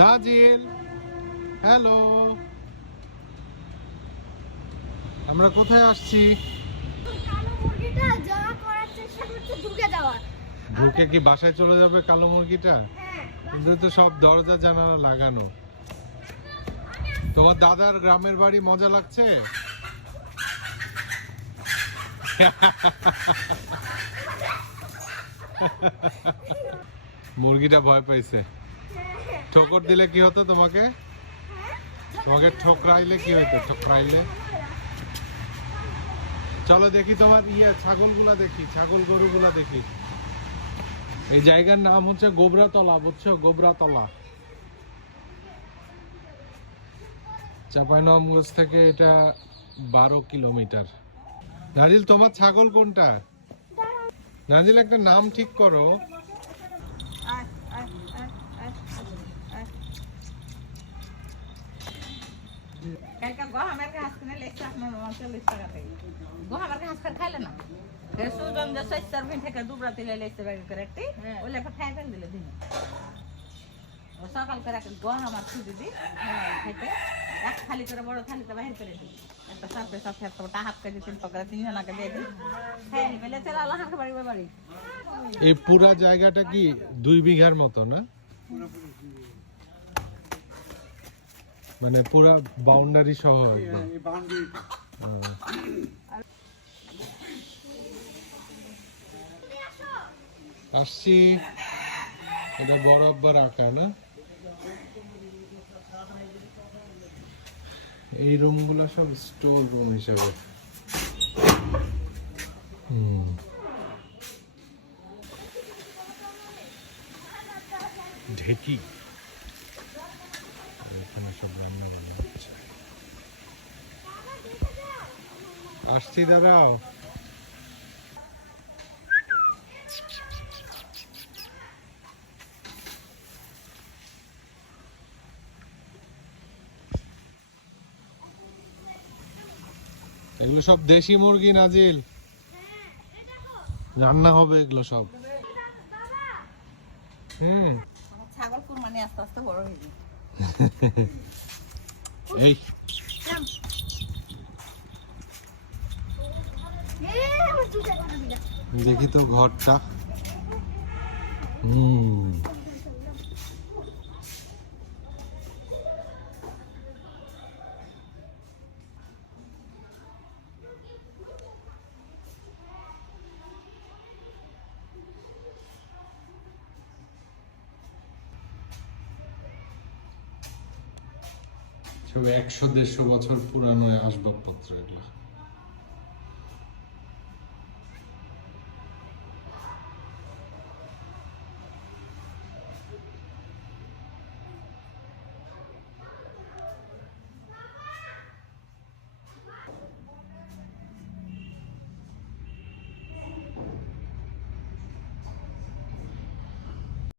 নাজিল, হ্যালো। আমরা কোথায় আসছি? ঢুকে কি বাসায় চলে যাবে কালো মুরগিটা? কিন্তু তো সব দরজা জানালা লাগানো। তোমার দাদার গ্রামের বাড়ি মজা লাগছে? মুরগিটা ভয় পাইছে। ঠোকর দিলে কি হতো তোমাকে? তোমাকে ঠোকরাইলে কি হতো? ঠোকরাইলে চলো দেখি তোমার ছাগলগুলা দেখি, ছাগল গরুগুলা দেখি। এই জায়গার নাম হচ্ছে গোবরাতলা, বুঝছো? গোবরাতলা। চাঁপাইনবাবগঞ্জ থেকে এটা 12 কিলোমিটার। নাজিল, তোমার ছাগল কোনটা? নাজিল, একটা নাম ঠিক করো। খাইলে না সুজন যে সার্ভিং থেকে দুবরাতে লেগছে ব্যাগ করে একটি ওই লেখা খাই ফেল দিলে দিন সকাল করে গহ আমার ছুটি দিই খাইতে এক থালি করে বড় থালিতে বাহির করে দিই একটা সাপে সাপে একটা হাফ কেজি 3 টাকা 3 জনকে দিয়ে দিই খাই নিলে চলে আল্লাহ হাঁকে বাড়ি বাড়ি। এই পুরা জায়গাটা কি 2 বিঘার মতো না? মানে পুরা বাউন্ডারি সহ আসছি। এটা বড় আব্বার আঁকা না? এই রুমগুলো সব স্টোর রুম হিসাবে। ঢেকি এখানে সব রান্না বান্না হচ্ছে। আসছি, দাঁড়াও। এগুলো সব দেশি মুরগি, নাজিল। রান্না হবে এগুলো সব। ছাগল কুরবানি আস্তে আস্তে বড় হয়ে যায়। এই দেখি তো ঘরটা। সব 100-150 বছর পুরানো আসবাবপত্র এগুলো।